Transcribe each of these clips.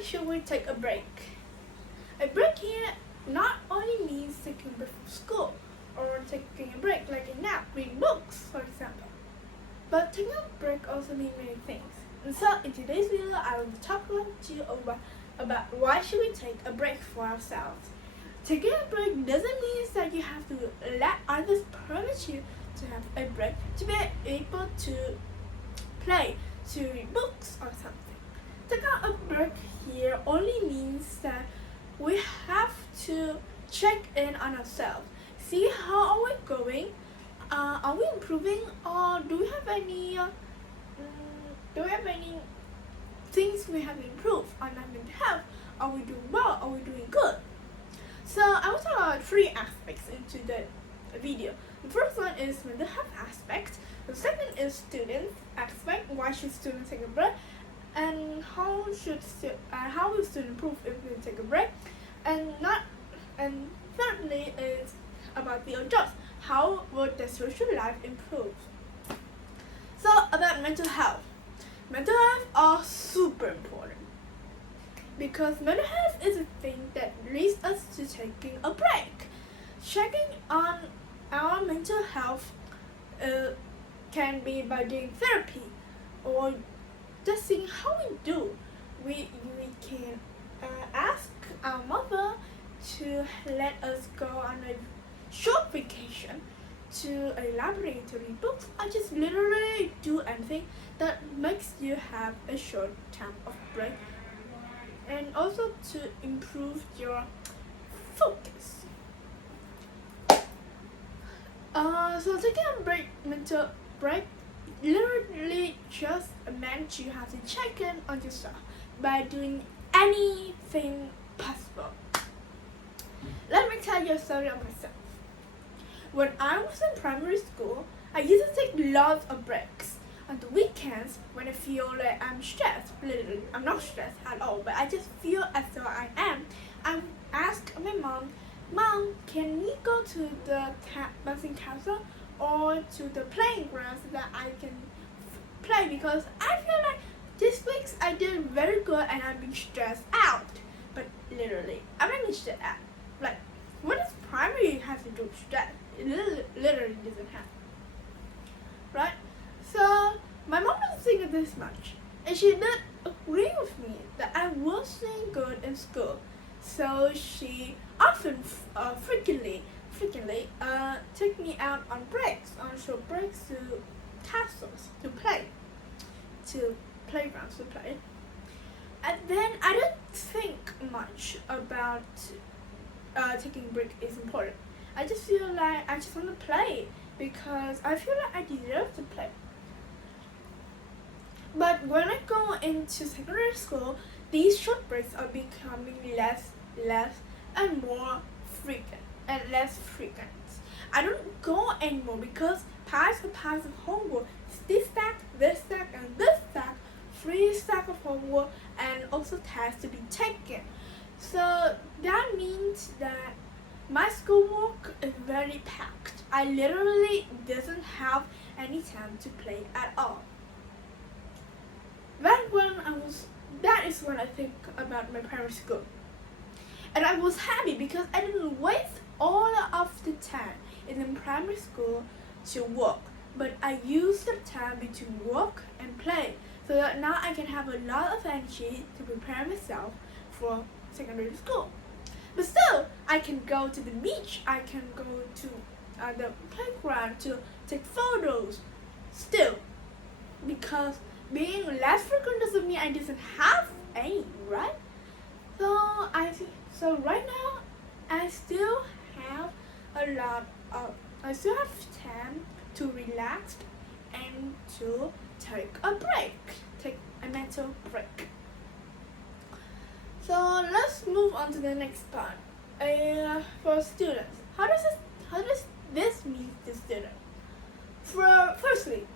why should we take a break? A break here not only means taking a break from school or taking a break like a nap, reading books, for example. But taking a break also means many things. And so in today's video, I will talk to you about why should we take a break for ourselves. Taking a break doesn't mean that you have to let others permit you to have a break to be able to play, to read books or something. Taking a break here only means that we have to check in on ourselves, see how are we going, are we improving, or do we have any things we have to improve on our mental health? Are we doing well? Are we doing good? So I will talk about 3 aspects into the video. The first one is mental health aspect. The second is student aspect. Why should students take a break? And how will students improve if they take a break? And thirdly is about the adults. How would their social life improve? So about mental health. Mental health are super important because mental health is a thing that leads us to taking a break. Checking on our mental health can be by doing therapy or just seeing how we do. We can ask our mother to let us go on a short vacation to a library to read books, or just literally do anything that makes you have a short time of break, and also to improve your focus. So taking a mental break literally just meant you have to check in on yourself by doing anything possible. Let me tell you a story of myself. When I was in primary school, I used to take lots of breaks. On the weekends, when I feel like I'm stressed, literally, I'm not stressed at all, but I just feel as though I am, I would ask my Mom, can we go to the bouncing castle or to the playing ground so that I can play? Because I feel like this week I did very good and I've been stressed out. But literally, I'm not stressed out. Like, what does primary have to do with stress? It literally doesn't have. Right? So, my mom doesn't think this much. And she did agree with me that I wasn't good in school. So she often, frequently took me out on breaks, on short breaks to castles to play, to playgrounds to play. And then I didn't think much about taking a break is important. I just feel like I just want to play because I feel like I deserve to play. But when I go into secondary school, these short breaks are becoming less and more frequent and less frequent. I don't go anymore because piles of homework, this stack, and this stack, 3 stacks of homework, and also tests to be taken. So that means that my schoolwork is very packed. I literally doesn't have any time to play at all. That is when I think about my primary school. And I was happy because I didn't waste all of the time in the primary school to work, but I used the time between work and play so that now I can have a lot of energy to prepare myself for secondary school. But still, I can go to the beach, I can go to the playground to take photos. Still, because being less frequent doesn't mean I doesn't have any, right? So right now, I still have time to relax and to take a mental break. So let's move on to the next part. For students, how does this mean to students? Firstly,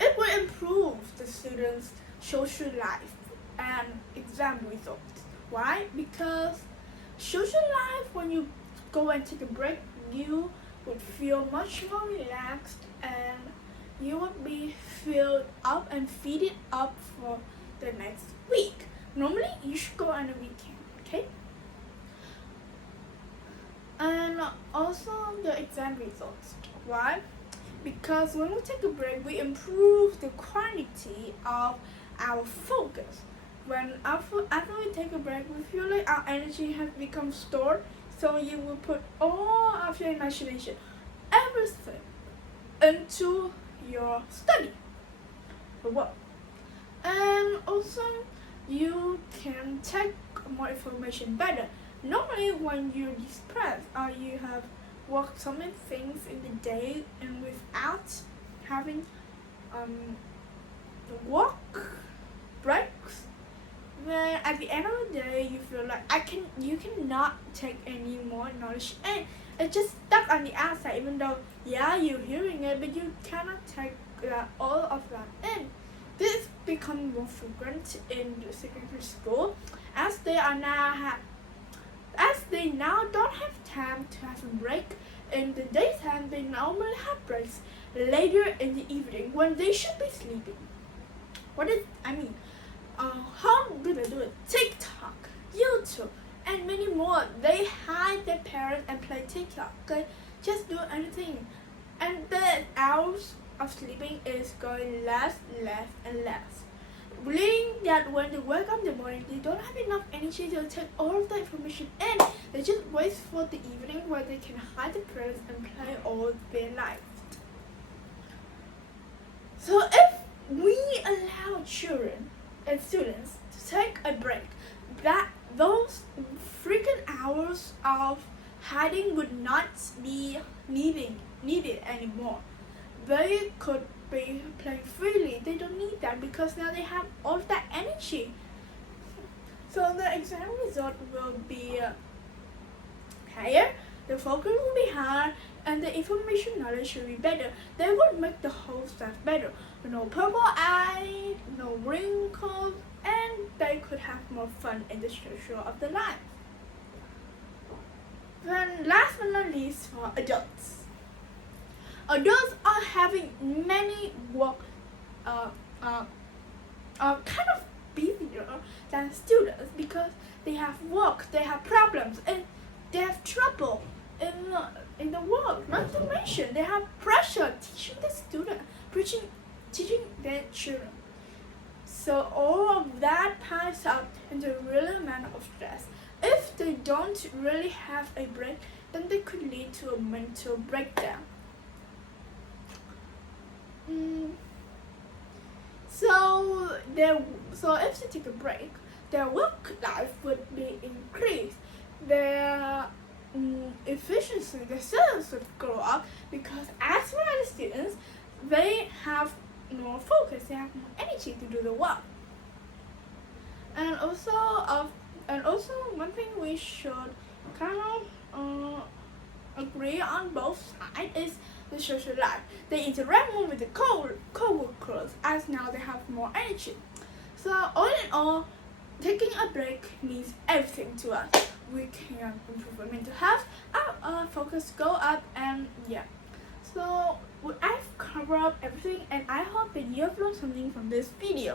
it will improve the students' social life and exam results. Why? Because social life, when you go and take a break, you would feel much more relaxed and you would be filled up and feeded up for the next week. Normally, you should go on a weekend, okay? And also the exam results. Why? Because when we take a break, we improve the quality of our focus. When after we take a break, we feel like our energy has become stored, so you will put all of your imagination, everything, into your study, the work. And also, you can take more information better. Normally, when you're depressed or you have worked so many things in the day and without having work breaks, then at the end of the day you feel like you cannot take any more knowledge and it's just stuck on the outside, even though you're hearing it, but you cannot take all of that in. This becomes more frequent in the secondary school as they now don't have time to have a break in the daytime. They normally have breaks later in the evening when they should be sleeping. How do they do it? TikTok, YouTube, and many more. They hide their parents and play TikTok. Okay? Just do anything, and the hours of sleeping is going less and less. Leading that when they wake up in the morning, they don't have enough energy to take all of the information in. They just wait for the evening where they can hide the parents and play all their life. So if we allow children and students to take a break, that those freaking hours of hiding would not be needed anymore. They could be playing freely. They don't need that because now they have all that energy. So the exam result will be higher, the focus will be higher, and the information knowledge will be better. They would make the whole stuff better. No purple eye, no wrinkles, and they could have more fun in the structure of the life. Then last but not least, for adults. Adults are having many work kind of busier than students because they have work, they have problems, and they have trouble in the work. Not to mention they have pressure teaching the student, teaching their children. So all of that piles up into a real amount of stress. If they don't really have a break, then they could lead to a mental breakdown. So if they take a break, their work life would be increased. Their efficiency, their skills would grow up because as for the students, they have more focus, they have more energy to do the work. And also one thing we should kind of agree on both sides is the social life. They interact more with the co-workers as now they have more energy. So all in all, taking a break means everything to us. We can improve our mental health, our focus go up, and So I've covered up everything, and I hope that you have learned something from this video.